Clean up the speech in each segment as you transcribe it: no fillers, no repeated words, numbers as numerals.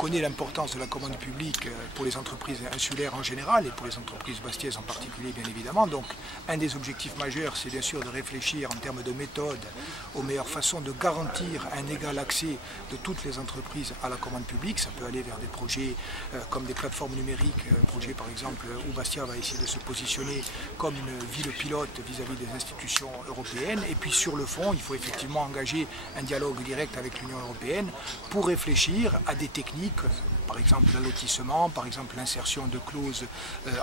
connaît l'importance de la commande publique pour les entreprises insulaires en général et pour les entreprises bastiaises en particulier, bien évidemment. Donc un des objectifs majeurs, c'est bien sûr de réfléchir en termes de méthode aux meilleures façons de garantir un égal accès de toutes les entreprises à la commande publique. Ça peut aller vers des projets comme des plateformes numériques, un projet par exemple où Bastia va essayer de se positionner comme une ville pilote vis-à-vis des institutions européennes. Et puis sur le fond, il faut effectivement engager un dialogue direct avec l'Union européenne pour réfléchir à des techniques, par exemple l'allotissement, par exemple l'insertion de clauses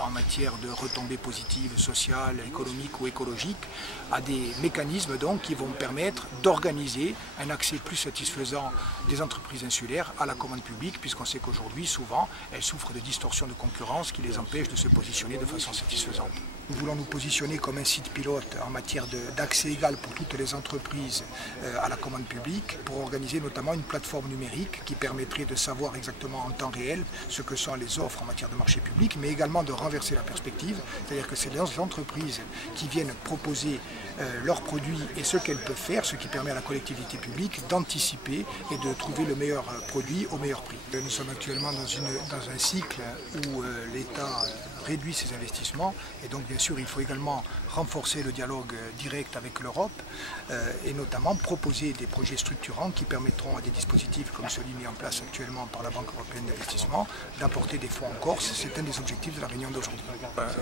en matière de retombées positives sociales, économiques ou écologiques, à des mécanismes donc qui vont permettre d'organiser un accès plus satisfaisant des entreprises insulaires à la commande publique, puisqu'on sait qu'aujourd'hui, souvent, elles souffrent de distorsions de concurrence qui les empêchent de se positionner de façon satisfaisante. Nous voulons nous positionner comme un site pilote en matière d'accès égal pour toutes les entreprises à la commande publique, pour organiser notamment une plateforme numérique qui permettrait de savoir exactement en temps réel ce que sont les offres en matière de marché public, mais également de renverser la perspective, c'est-à-dire que c'est les entreprises qui viennent proposer leurs produits et ce qu'elles peuvent faire, ce qui permet à la collectivité publique d'anticiper et de trouver le meilleur produit au meilleur prix. Nous sommes actuellement dans un cycle où l'État réduit ses investissements et donc bien sûr il faut également renforcer le dialogue direct avec l'Europe et notamment proposer des projets structurants qui permettront à des dispositifs comme celui mis en place actuellement par la Banque européenne d'investissement d'apporter des fonds en Corse. C'est un des objectifs de la réunion d'aujourd'hui.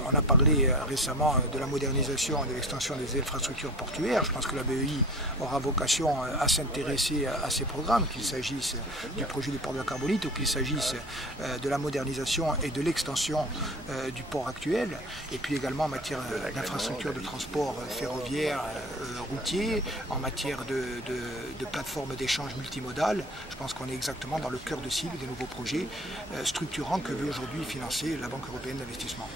On a parlé récemment de la modernisation et de l'extension des infrastructures portuaires. Je pense que la BEI aura vocation à s'intéresser à ces programmes, qu'il s'agisse du projet du port de la Carbonite ou qu'il s'agisse de la modernisation et de l'extension du port actuel, et puis également en matière d'infrastructures de transport ferroviaire, routier, en matière de plateformes d'échange multimodales. Je pense qu'on est exactement dans le cœur de cible des nouveaux projets structurants que veut aujourd'hui financer la Banque européenne d'investissement.